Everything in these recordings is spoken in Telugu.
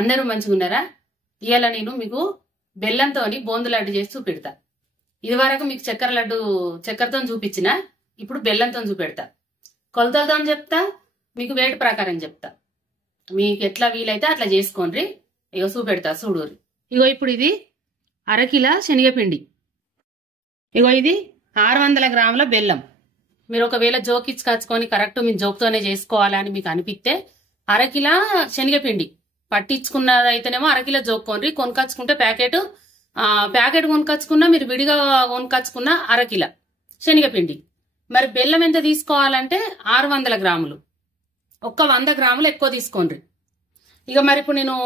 అందరూ మంచిగా ఉన్నారా? ఇవాళ నేను మీకు బెల్లంతో బోందు లడ్డు చేసి చూపెడతా. ఇది వరకు మీకు చక్కెరతో చూపించిన, ఇప్పుడు బెల్లంతో చూపెడతా. కొలతలతో చెప్తా, మీకు వెయిట్ ప్రకారం చెప్తా. మీకు ఎట్లా వీలైతే అట్లా చేసుకోండి. ఇగో చూపెడతా, చూడూరి. ఇగో ఇప్పుడు ఇది అరకిల శనగపిండి, ఇగో ఇది 600 గ్రాముల బెల్లం. మీరు ఒకవేళ జోకిచ్చుకొచ్చుకొని కరెక్ట్ మీ జోక్తోనే చేసుకోవాలని మీకు అనిపిస్తే అరకిల శనగపిండి పట్టించుకున్నదైతేనేమో అరకిల జోక్కోండి. కొనుకొచ్చుకుంటే ప్యాకెట్ కొనుకొచ్చుకున్నా, మీరు విడిగా కొనుకొచ్చుకున్న అరకిల శనగపిండి. మరి బెల్లం ఎంత తీసుకోవాలంటే 600 గ్రాములు, ఒక్క 100 గ్రాములు ఎక్కువ తీసుకోండి. ఇక మరి ఇప్పుడు నేను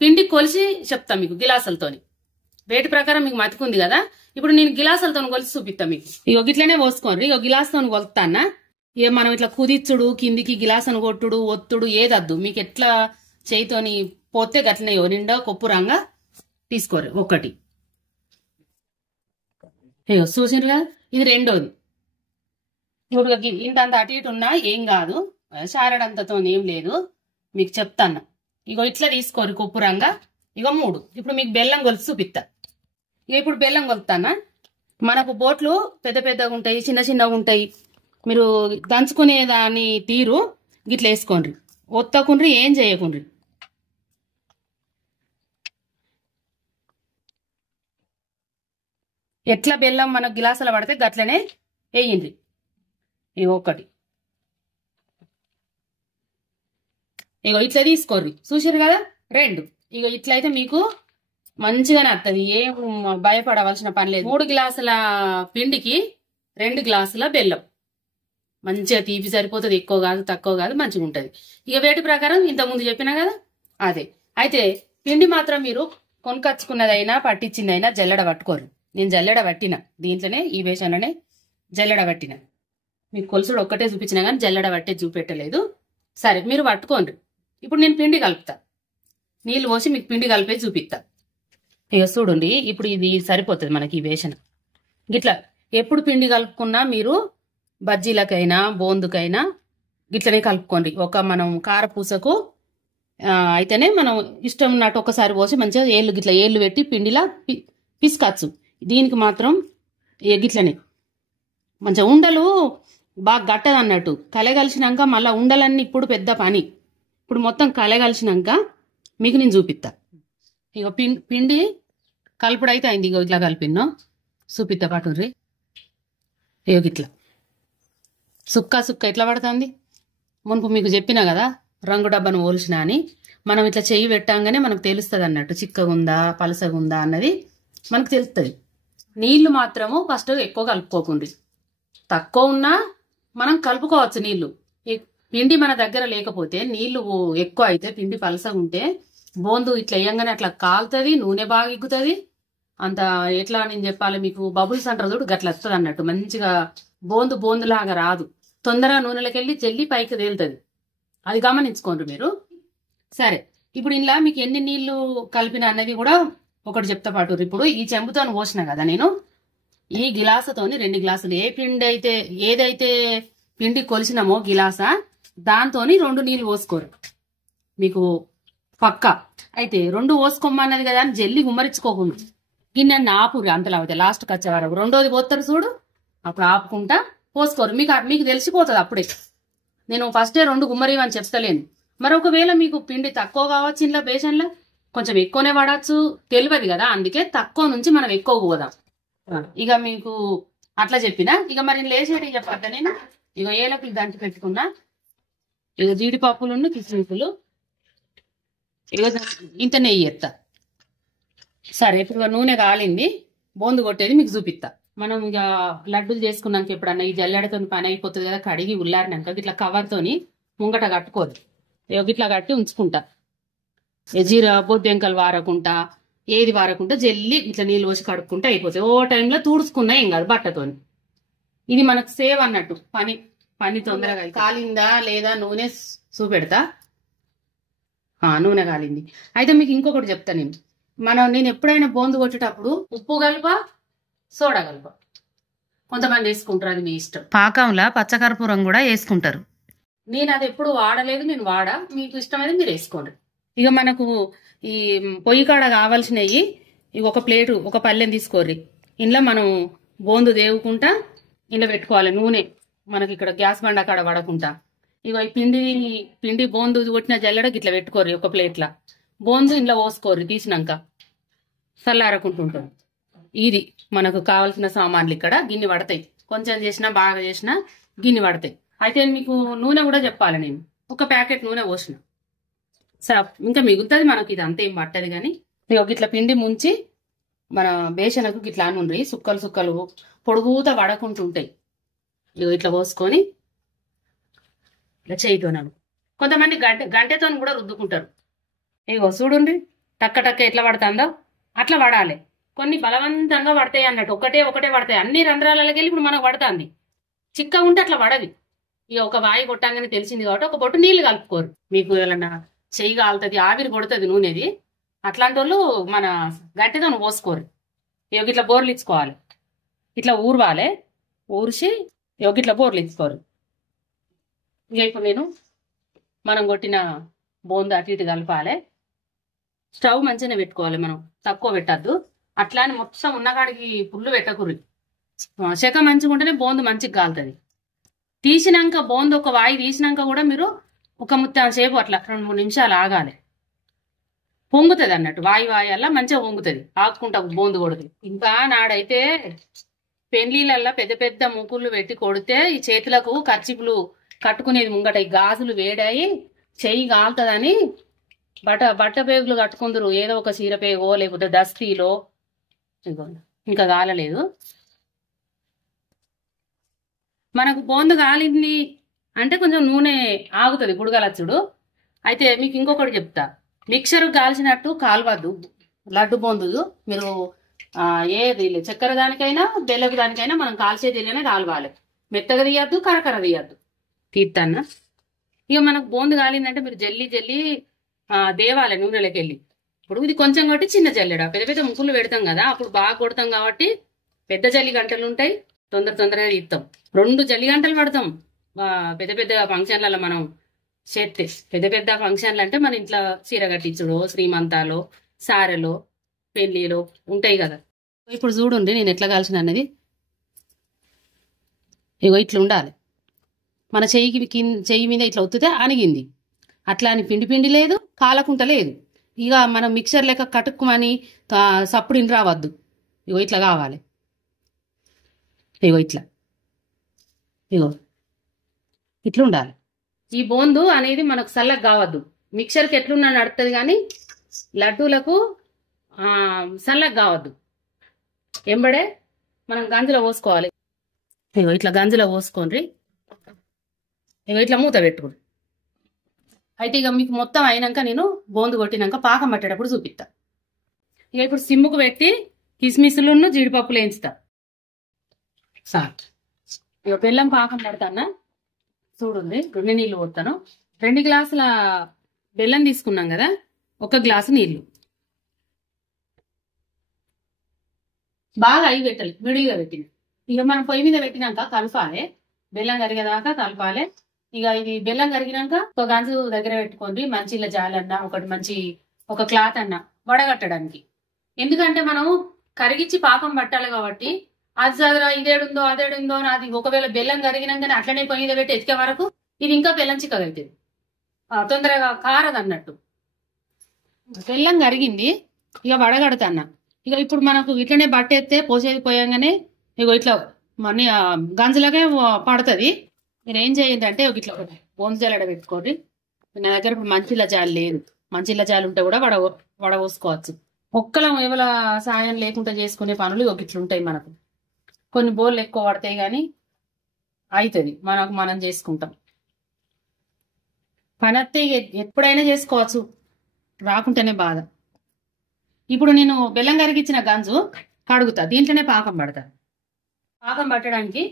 పిండి కొలిసి చెప్తా మీకు గిలాసులతోని. రేటు ప్రకారం మీకు మతికుంది కదా, ఇప్పుడు నేను గిలాసులతో కొలిసి చూపిస్తా మీకు. ఇక గిట్లనే పోసుకోండి. ఇక గిలాసుతో కొలుతానా. ఇక మనం ఇట్లా కుదిచ్చుడు, కిందికి గిలాసును కొట్టుడు, ఒత్తుడు ఏదద్దు. మీకు ఎట్లా చేయితోని పోతే గట్లనే నిండా కొప్పురంగా తీసుకోరు. ఒకటి ఇగో చూసిండ్రు కదా, ఇది రెండోది. ఇప్పుడు ఇంత అటు ఇటు ఉన్నా ఏం కాదు, చారడంతతో ఏం లేదు, మీకు చెప్తాను. ఇగో ఇట్లా తీసుకోరు కొప్పురంగా. ఇగో 3. ఇప్పుడు మీకు బెల్లం కొలిసి చూపిస్తా. ఇక ఇప్పుడు బెల్లం కొలుతానా. మనకు బోట్లు పెద్ద పెద్దగా ఉంటాయి, చిన్న చిన్నగా ఉంటాయి. మీరు దంచుకునే దాని తీరు గిట్లా వేసుకోండి, ఒత్తకుండ్రి, ఏం చేయకుండ్రి. ఎట్లా బెల్లం మనకు గిలాసులు పడితే గట్లనే వేయండి. ఇగో ఒకటి, ఇగో ఇట్లా తీసుకోర్రి. చూసారు కదా, 2. ఇగో ఇట్లయితే మీకు మంచిగానే వస్తుంది, ఏం భయపడవలసిన పని లేదు. 3 గ్లాసుల పిండికి 2 గ్లాసుల బెల్లం. మంచిగా తీపి సరిపోతుంది, ఎక్కువ కాదు తక్కువ కాదు, మంచిగా ఉంటుంది. ఇక వేటి ప్రకారం ఇంతకుముందు చెప్పినా కదా అదే. అయితే పిండి మాత్రం మీరు కొనుకొచ్చుకున్నదైనా పట్టించిందైనా జల్లెడ పట్టుకోరు. నేను జల్లెడ పట్టిన, దీంట్లోనే ఈ వేషంలోనే జల్లెడ పట్టిన. మీకు కొలుసుడు ఒక్కటే చూపించినా కానీ జల్లెడ పట్టే చూపెట్టలేదు. సరే మీరు పట్టుకోండి. ఇప్పుడు నేను పిండి కలుపుతా, నీళ్ళు పోసి మీకు పిండి కలిపే చూపిస్తా. ఇక చూడండి, ఇప్పుడు ఇది సరిపోతుంది మనకి ఈ వేషన. గిట్లా ఎప్పుడు పిండి కలుపుకున్నా మీరు బజ్జీలకైనా బోందుకైనా గిట్లనే కలుపుకోండి. ఒక మనం కారపూసకు అయితేనే మనం ఇష్టం ఉన్నట్టు ఒకసారి పోసి మంచిగా ఏళ్ళు పెట్టి పిండిలా పిసుకచ్చు. దీనికి మాత్రం గిట్లనే మంచిగా ఉండలు బాగా గట్టదు అన్నట్టు. కలగలిసినాక మళ్ళీ ఉండలన్నీ ఇప్పుడు పెద్ద పని. ఇప్పుడు మొత్తం కలగలిసినాక మీకు నేను చూపిస్తా. ఇక పిండి కలుపుడు అయితే అయింది. ఇగో ఇట్లా కలిపిన్నో చూపిస్తా పట్టుర్రి. ఇగో ఇట్లా సుక్క ఎట్లా పడుతుంది. మునుపు మీకు చెప్పినా కదా రంగు డబ్బాను పోల్చిన అని. మనం ఇట్లా చెయ్యి పెట్టంగానే మనకు తెలుస్తుంది అన్నట్టు, చిక్కగా ఉందా పలసగా ఉందా అన్నది మనకు తెలుస్తుంది. నీళ్లు మాత్రము ఫస్ట్ ఎక్కువ కలుపుకోకుండ్రి, తక్కువ ఉన్నా మనం కలుపుకోవచ్చు నీళ్లు. పిండి మన దగ్గర లేకపోతే నీళ్లు ఎక్కువ అయితే, పిండి పలసగా ఉంటే బోందు ఇట్లా వేయంగానే అట్లా కాలుతుంది, నూనె బాగా ఎగ్గుతుంది. అంత ఎట్లా నేను చెప్పాలి మీకు, బబుల్స్ అంటారు చూడు, గట్లా వస్తుంది అన్నట్టు. మంచిగా బోందులాగా రాదు, తొందరగా నూనెలకెళ్ళి జల్లి పైకి తేలుతుంది. అది గమనించుకోండి మీరు. సరే ఇప్పుడు ఇలా మీకు ఎన్ని నీళ్లు కలిపిన అన్నది కూడా ఒకటి చెప్తా పాటు. ఇప్పుడు ఈ చెంబుతో పోసిన కదా నేను, ఈ గిలాసుతోని 2 గ్లాసులు ఏదైతే పిండి కొలిసినామో గిలాసా, దాంతో 2 నీళ్లు పోసుకోరు మీకు పక్క. అయితే 2 పోసుకోమన్నది కదా అని జల్లి గుమ్మరించుకోకుండా గిన్నె ఆపురు అంతలా అవుతాయి. లాస్ట్కి వచ్చే వరకు 2వది పోతారు చూడు, అప్పుడు ఆపుకుంటా పోసుకోరు. మీకు తెలిసిపోతుంది అప్పుడే. నేను ఫస్టే 2 గుమ్మరివని చెప్తలేను. మరి ఒకవేళ మీకు పిండి తక్కువ కావచ్చు, ఇంట్లో బేసన్లో కొంచెం ఎక్కువనే పడవచ్చు, తెలియదు కదా. అందుకే తక్కువ నుంచి మనం ఎక్కువ పోదాం. ఇక మీకు అట్లా చెప్పినా. ఇక మరి లేచేటి చెప్పద్దా నేను. ఇక ఏలకులు దంచి పెట్టుకున్నా, ఇక జీడిపప్పులు కిస్మిస్లు, ఇక ఇంత నెయ్యి ఎత్తా. సరే ఇప్పుడు నూనె కాలింది, బోందు కొట్టేది మీకు చూపిస్తా. మనం ఇక లడ్డూలు చేసుకున్నాక ఎప్పుడన్నా ఈ జల్లెడతో పని అయిపోతుంది కదా, కడిగి ఉల్లారినాక ఇట్లా కవర్తోని ముంగట కట్టుకోదు, ఇట్లా కట్టి ఉంచుకుంటా. జీరా బొద్దెంకలు వారకుంటా, ఏది వారకుంటా జల్లి ఇట్లా నీళ్ళు పోసి కడుక్కుంటే అయిపోతాయి. ఓ టైంలో తుడుచుకున్నా ఏం కాదు బట్టతోని. ఇది మనకు సేవ్ అన్నట్టు. పని తొందరగా కాలిందా లేదా నూనె చూపెడతా. నూనె కాలింది. అయితే మీకు ఇంకొకటి చెప్తా నేను ఎప్పుడైనా బోందు కొట్టేటప్పుడు ఉప్పు కలప, సోడా కలప. కొంతమంది వేసుకుంటారు, అది మీ ఇష్టం. పాకంలా పచ్చకర్పూరం కూడా వేసుకుంటారు. నేను అది ఎప్పుడు వాడలేదు, నేను మీకు ఇష్టమైతే మీరు వేసుకోండి. ఇక మనకు ఈ పొయ్యి కాడ కావాల్సినవి ఇక ఒక ప్లేటు ఒక పళ్ళెం తీసుకోర్రి. ఇంట్లో మనం బోందు దేవుకుంటా ఇంట్లో పెట్టుకోవాలి. నూనె మనకి ఇక్కడ గ్యాస్ బండ కాడ పడకుండా. ఇక ఈ పిండి బోందు కొట్టిన జల్లెడకి ఇట్లా పెట్టుకోర్రి. ఒక ప్లేట్లా బోందు ఇంట్లో పోసుకోర్రి. తీసినాక చల్లారకుంటుంటుంది. ఇది మనకు కావాల్సిన సామాన్లు. ఇక్కడ గిన్నె పడతాయి. కొంచెం చేసినా బాగా చేసినా గిన్నె పడతాయి. అయితే మీకు నూనె కూడా చెప్పాలి. నేను ఒక ప్యాకెట్ నూనె పోసిన ఇంకా మిగులుతుంది మనకి. ఇది అంతా ఏం పట్టదు. కానీ ఇట్లా పిండి ముంచి మన బేసనకు ఇట్లా నుండి సుక్కలు సుక్కలు పొడుగుతా వడకుంటుంటాయి. ఇట్లా పోసుకొని ఇట్లా చేయితోనను. కొంతమంది గంటెతో కూడా రుద్దుకుంటారు. ఇగో చూడండి టక్క టక్క ఎట్లా పడుతుందో అట్లా పడాలి. కొన్ని బలవంతంగా పడతాయి అన్నట్టు. ఒకటే పడతాయి. అన్ని రంధ్రాలకి వెళ్ళి ఇప్పుడు మనకు పడుతుంది. చిక్కగా ఉంటే అట్లా పడది. ఇక ఒక వాయి కొట్టంగానే తెలిసింది కాబట్టి ఒక బొట్టు నీళ్లు కలుపుకోరు. మీకు ఏమన్నా చెయ్యి కాలుతుంది, ఆవిరి కొడుతుంది నూనెది. అట్లాంటి వాళ్ళు మన గట్టితో పోసుకోరు. ఇట్లా బోర్లు ఇచ్చుకోవాలి. ఇట్లా ఊరవాలి. ఊరిసి ఇట్లా బోర్లు ఇచ్చుకోరు. ఇక ఇప్పుడు నేను మనం కొట్టిన బోందు అటు ఇటు కలపాలి. స్టవ్ మంచిగానే పెట్టుకోవాలి. మనం తక్కువ పెట్టద్దు. అట్లా అని మొత్తం ఉన్నకాడికి పుల్లు పెట్టకూరి. శక మంచిగా ఉంటేనే బోందు మంచిగా కాలుతుంది. తీసినాక బోందు ఒక వాయి తీసినాక కూడా మీరు ఒక సేపు అట్లా 2-3 నిమిషాలు ఆగాలి. పొంగుతుంది అన్నట్టు. వాయి అలా మంచిగా పొంగుతుంది. ఆకుంటా బోందు కొడుతుంది. ఇంకా నాడైతే పెండ్లీలల్లా పెద్ద పెద్ద ముక్కులు పెట్టి కొడితే ఈ చేతులకు కర్చిపులు కట్టుకునేది ముంగట ఈ గాజులు వేడాయి చెయ్యి కాలుతుందని బట్ట పేగులు కట్టుకుందరు. ఏదో ఒక చీర పేగో లేకపోతే దస్తీలో. ఇంకా కాలలేదు. మనకు బోందు కాలింది అంటే కొంచెం నూనె ఆగుతుంది గుడగలచ్చుడు. అయితే మీకు ఇంకొకటి చెప్తా. మిక్సర్ కాల్చినట్టు కాలవద్దు లడ్డు బోందు. మీరు ఏది చక్కెర దానికైనా బెల్లపు దానికైనా మనం కాల్చేదిగానే కాలవాలి. మెత్తగా తీయద్దు, కరకర తీయద్దు. తీస్తాన్న ఇక మనకు బోందు కాలిందంటే మీరు జల్లి దేవాలి నూనెలోకి వెళ్ళి. ఇప్పుడు ఇది కొంచెం కొట్టి చిన్న జల్లెడ పెద్ద పెద్ద ముక్కులు పెడతాం కదా, అప్పుడు బాగా కొడతాం కాబట్టి పెద్ద జల్లి గంటలు ఉంటాయి. తొందరగా తీస్తాం. 2 జల్లి గంటలు పడతాం పెద్ద పెద్ద ఫంక్షన్లలో. మనం చేస్తే పెద్ద పెద్ద ఫంక్షన్లు అంటే మన ఇంట్లో చీర కట్టించుడు, శ్రీమంతాలో, సారెలో, పెళ్లిలో ఉంటాయి కదా. ఇప్పుడు చూడండి నేను ఎట్లా కాల్చిన అన్నది. ఇట్లా ఉండాలి. మన చెయ్యి మీద ఇట్లా ఒత్తితే అణిగింది. అట్లా అని పిండి లేదు, కాలకుంట లేదు. ఇక మనం మిక్సర్ లెక్క కటుక్కుమని సప్పుడు ఇన్ రావద్దు. ఇట్లా కావాలి. ఇట్లా ఇట్లా ఉండాలి. ఈ బోందు అనేది మనకు చల్లగా కావద్దు. మిక్సర్కి ఎట్లున్నా నడుతుంది కానీ లడ్డూలకు చల్లగా కావద్దు. ఎంబడే మనం గంజులో పోసుకోవాలి. ఇట్లా గంజులో పోసుకోండి. ఇట్లా మూత పెట్టుకోండి. అయితే ఇక మీకు మొత్తం అయినాక నేను బోందు కొట్టినాక పాకం పట్టేటప్పుడు చూపిస్తా. ఇప్పుడు సిమ్ముకు పెట్టి కిస్మిస్లును జీడిపప్పులు వేయించుతా. సార్ ఇక బెల్లం పాకం పడతానా చూడండి. 2 నీళ్ళు పోతాను. 2 గ్లాసుల బెల్లం తీసుకున్నాం కదా, 1 గ్లాసు నీళ్లు. బాగా అయి పెట్టాలి, విడిగా పెట్టిన. ఇక మనం పొయ్యి మీద పెట్టినాక కలపాలి. బెల్లం కరిగేదాకా కలపాలి. ఇక ఇది బెల్లం కరిగినాక ఒక గంజు దగ్గర పెట్టుకోండి. మంచిల జాలన్నా ఒకటి మంచి ఒక క్లాత్ అన్నా వడగట్టడానికి. ఎందుకంటే మనం కరిగించి పాకం పట్టాలి కాబట్టి అది చదరా ఇదేడుందో అదేడుందో అది ఒకవేళ బెల్లం కరిగినాకనే అట్లనే పొయ్యి మీద పెట్టి ఎతికే వరకు ఇది ఇంకా బెల్లం చిక్కగా అవుతుంది. తొందరగా కారదు అన్నట్టు. బెల్లం కరిగింది. ఇక వడగడతాన్న. ఇక ఇప్పుడు మనకు ఇట్లనే బట్ట ఎత్తే పోసేది పోయంగానే ఇట్లా మన గంజులకే పడుతుంది. మీరు ఏం చేయండి అంటే ఇట్లా బోందు జల్లెడ పెట్టుకోండి. నా దగ్గర ఇప్పుడు మంచిల జాలి లేదు. మంచిల జాలి ఉంటే కూడా వడపోసుకోవచ్చు. ఒక్కలం ఎవల సాయం లేకుండా చేసుకునే పనులు ఇట్లుంటాయి. మనకు కొన్ని బోర్లు ఎక్కువ పడతాయి కానీ అవుతుంది. మనం చేసుకుంటాం. పని వస్తే ఎప్పుడైనా చేసుకోవచ్చు, రాకుంటేనే బాధ. ఇప్పుడు నేను బెల్లం కరిగించిన గంజు కడుగుతా. దీంట్లోనే పాకం పడతా. పాకం పట్టడానికి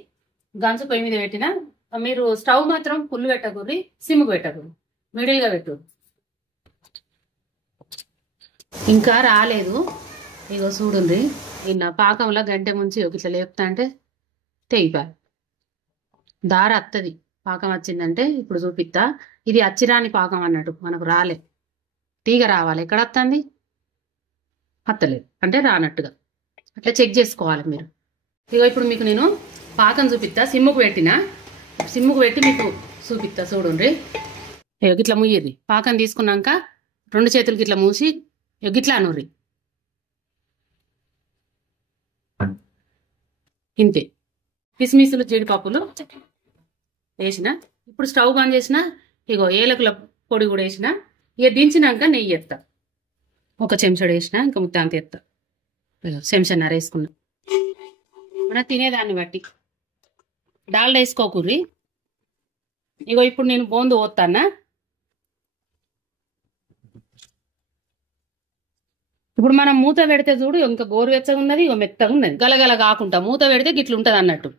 గంజు పొయ్యి మీద పెట్టిన మీరు స్టవ్ మాత్రం ఫుల్ పెట్టకూరి, సిమ్కు పెట్టకూరి, మిడిల్గా పెట్టు. ఇంకా రాలేదు. ఇగో చూడుంది. నిన్న పాకంలో గంటె ముంచి ఇట్లా లేపుతా అంటే తెగిపోయి దార వస్తుంది. పాకం వచ్చిందంటే ఇప్పుడు చూపిస్తా. ఇది అచ్చిరాని పాకం అన్నట్టు, మనకు రాలే. తీగ రావాలి. ఎక్కడ వస్తుంది? అత్తలేదు అంటే రానట్టుగా అట్లా చెక్ చేసుకోవాలి మీరు. ఇగో ఇప్పుడు మీకు నేను పాకం చూపిస్తా. సిమ్ముకు పెట్టి మీకు చూపిస్తా. చూడండి, గిట్లా ముయ్యిర్రి. పాకం తీసుకున్నాక 2 చేతులకి ఇట్లా మూసి గిట్లా అనుర్రి. ఇంతే. కిస్మిస్లు జీడిపప్పులు వేసిన. ఇప్పుడు స్టవ్ బంద్ చేసిన. ఇగో ఏలకుల పొడి కూడా వేసిన. ఇక దించినాక నెయ్యి ఎత్తా. 1 చెంచాడు వేసిన. ఇంకా ముత్తాంత ఎత్తా. చెంచాన్నర వేసుకున్నా. మన తినేదాన్ని బట్టి. డాల్డా వేసుకోకూర్రి. ఇగో ఇప్పుడు నేను బోందు పోతానా. ఇప్పుడు మనం మూత పెడితే చూడు, ఇంకా గోరువెచ్చగా ఉన్నది, ఇగో మెత్తగా ఉన్నది. గలగల కాకుండా మూత పెడితే గిట్ల ఉంటుంది అన్నట్టు.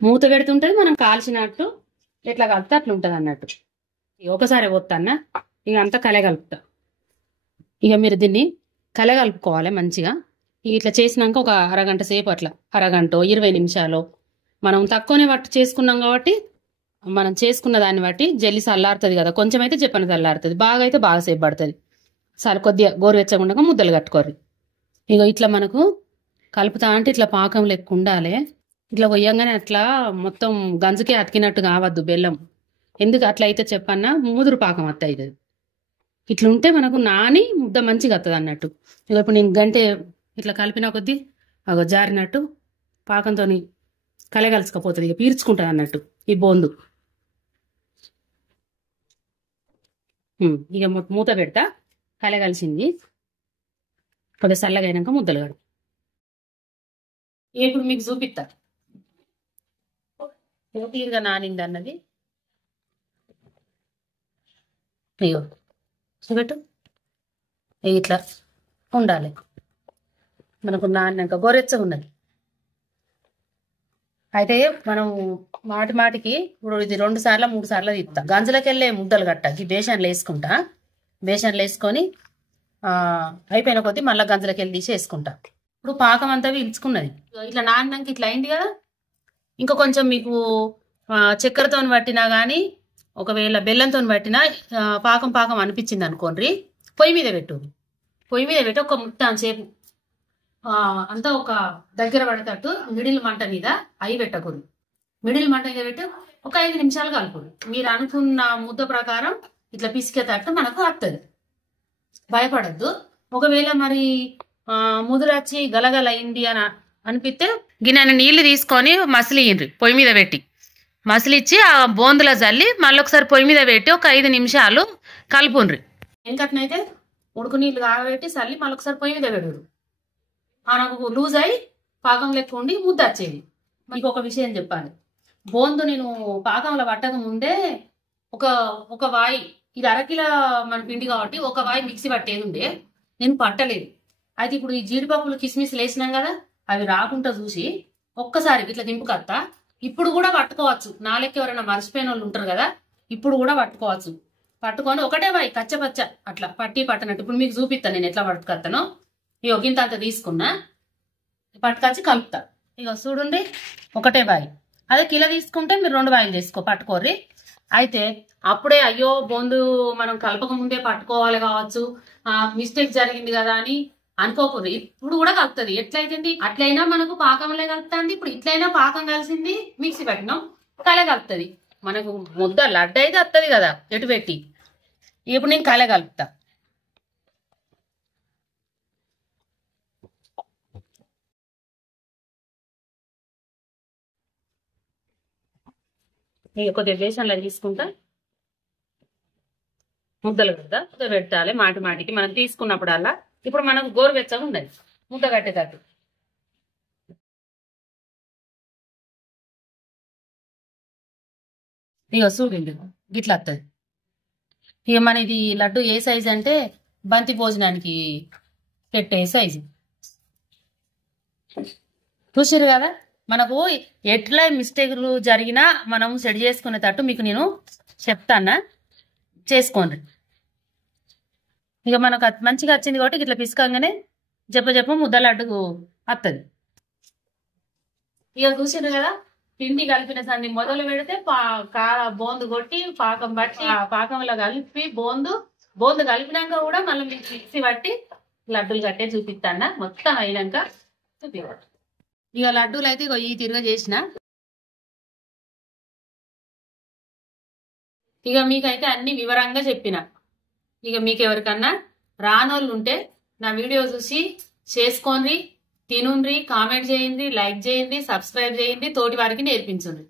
మూత పెడుతుంటది, మనం కాల్చినట్టు ఎట్లా కలిపితే అట్లా ఉంటుంది అన్నట్టు. ఒకసారి పోతానా. ఇక అంతా కలగలుపుతా. ఇక మీరు దీన్ని కలగలుపుకోవాలి మంచిగా. ఇట్లా చేసినాక ఒక అరగంట సేపు, అట్లా అరగంట 20 నిమిషాలు. మనం తక్కువనే పట్టు చేసుకున్నాం కాబట్టి మనం చేసుకున్న దాన్ని బట్టి జల్లి చల్లారుతుంది కదా. కొంచెం అయితే చెప్పని చల్లారుతుంది, బాగా అయితే బాగా సేపు పడుతుంది. సరే కొద్దిగా గోరువెచ్చకుండా ముద్దలు కట్టుకోరు. ఇక ఇట్లా మనకు కలుపుతా అంటే ఇట్లా పాకం లెక్క ఉండాలి. ఇట్లా కొయ్యంగానే అట్లా మొత్తం గంజుకే అతికినట్టు కావద్దు బెల్లం. ఎందుకు అట్లా అయితే చెప్పన్నా, ముదురు పాకం వస్తుంది. ఇట్లా ఉంటే మనకు నాని ముద్ద మంచిగా వస్తుంది అన్నట్టు. ఇక ఇప్పుడు నేను గంటే ఇట్లా కలిపిన కొద్దీ అగో జారినట్టు పాకంతో కలగలుసుకపోతుంది. ఇక పీల్చుకుంటుంది అన్నట్టు ఈ బోందు. ఇక మూత పెడతా. కలగలిసింది. కొద్దిగా చల్లగా అయినాక ముద్దలు కడు. ఇప్పుడు మీకు చూపిస్తా తీరుగా నానింది అన్నది. అయ్యో చూపెట్టు. ఇట్లా ఉండాలి మనకు. నానినాక గోరెచ్చగా ఉన్నది. అయితే మనం మాటికి ఇప్పుడు ఇది 2 సార్లు 3 సార్లు తీస్తా. గంజులకి వెళ్ళే ముద్దలు కట్ట ఈ బేషన్లు వేసుకుంటా. బేషన్లు వేసుకొని అయిపోయిన కొద్దీ మళ్ళీ గంజులకి వెళ్ళి తీసి వేసుకుంటా. ఇప్పుడు పాకం అంతా ఇల్చుకున్నది. ఇట్లా నానినాక ఇట్లా అయింది కదా. ఇంకా కొంచెం మీకు చక్కెరతో పట్టినా కానీ, ఒకవేళ బెల్లంతో పట్టినా పాకం అనిపించింది అనుకోండి, పొయ్యి మీద పెట్టి ఒక ముట్ట సేపు అంతా ఒక దగ్గర పడేటట్టు మిడిల్ మంట మీద అయి పెట్టకూడదు. మిడిల్ మంట మీద పెట్టి ఒక 5 నిమిషాలు కలుపుడు. మీరు అనుకున్న ముద్ద ప్రకారం ఇట్లా పిసికేటట్టు మనకు వస్తుంది. భయపడద్దు. ఒకవేళ మరి ముదురచ్చి గలగల అయింది అని అనిపిస్తే గిన్నె నీళ్లు తీసుకొని మసిలిండ్రి. పొయ్యి మీద పెట్టి మసిలిచ్చి ఆ బోందుల జల్లి మళ్ళీ ఒకసారి పొయ్యి మీద పెట్టి ఒక 5 నిమిషాలు కలుపుండ్రి. ఎందుకట్నైతే ఉడుకు నీళ్లు కాగబెట్టి చల్లి మళ్ళీ ఒకసారి పొయ్యి మీద పెడురు. మనకు లూజ్ అయి పాకం లెక్క ఉండి ముద్ద వచ్చేది. మీకు ఒక విషయం చెప్పాలి. బోందు నేను పాకంలో పట్టక ముందే ఒక వాయి, ఇది 1/2 కిలో మన పిండి కాబట్టి ఒక వాయి మిక్సీ పట్టేది ఉండే, నేను పట్టలేదు. అయితే ఇప్పుడు ఈ జీడిపప్పులు కిస్మిస్లు వేసినాం కదా, అవి రాకుండా చూసి ఒక్కసారి ఇట్లా దింపుకత్తా. ఇప్పుడు కూడా పట్టుకోవచ్చు. నా లెక్క ఎవరైనా మర్చిపోయిన వాళ్ళు ఉంటారు కదా, ఇప్పుడు కూడా పట్టుకోవచ్చు. పట్టుకొని ఒకటే వాయి కచ్చపచ్చ అట్లా పట్టనట్టు ఇప్పుడు మీకు చూపిస్తాను నేను ఎట్లా పట్టుకత్తానో. ఇక గింత అంత తీసుకున్నా, పట్టుకొచ్చి కలుపుతా. ఇక చూడండి, ఒకటే వాయి. అదే కిలో తీసుకుంటే మీరు 2 వాయిలు పట్టుకోర్రి. అయితే అప్పుడే అయ్యో బోందు మనం కలపక ముందే పట్టుకోవాలి కావచ్చు, మిస్టేక్ జరిగింది కదా అని అనుకోకూడదు. ఇప్పుడు కూడా కలుపుతుంది. ఎట్లయితుంది అట్లయినా మనకు పాకంలో కలుపుతుంది. ఇప్పుడు ఇట్లయినా పాకం కలిసింది, మిక్సీ పెట్టినాం, కల కలుపుతుంది. మనకు ముద్ద లడ్డు అయితే వస్తుంది కదా ఎటు పెట్టి. ఇప్పుడు నేను కల కలుపుతా. కొద్దిగా బేసన్లో తీసుకుంటా, ముద్దలు కడతా. ముద్ద పెట్టాలి మాటికి మనం తీసుకున్నప్పుడల్లా. ఇప్పుడు మనకు గోరువెచ్చగా ఉండదు ముద్ద కట్టేటట్టు. ఇక చూడండి గిట్లా వస్తుంది. ఇక మన ఇది లడ్డు ఏ సైజు అంటే బంతి భోజనానికి పెట్టే సైజు. చూసారు కదా, మనకు ఎట్లా మిస్టేక్లు జరిగినా మనం సెట్ చేసుకునేటట్టు మీకు నేను చెప్తానా, చేసుకోండి. ఇక మనకు మంచిగా వచ్చింది కాబట్టి ఇట్లా పిసుకంగానే చెప్ప ముద్దలు అడ్డుకు వస్తుంది. ఇక చూసారు కదా, పిండి కలిపిన సంది మొదలు పెడితే బోందు కొట్టి పాకం బట్టి ఆ పాకంలో కలిపి బోందు బోల్డ్ కలిపినాక కూడా మళ్ళీ మీకు మిక్సీ పట్టి లడ్డూలు కట్టే చూపిస్తాను. మొత్తం అయినాక చూపిస్తాను. ఇక లడ్డూలు అయితే ఇక ఈ తిరుగా చేసిన. ఇక మీకైతే అన్ని వివరంగా చెప్పిన. ఇక మీకు ఎవరికన్నా రానోళ్ళు ఉంటే నా వీడియో చూసి చేసుకోండి, తినుండ్రి, కామెంట్ చేయండి, లైక్ చేయండి, సబ్స్క్రైబ్ చేయండి, తోటి వారికి నేర్పించండి.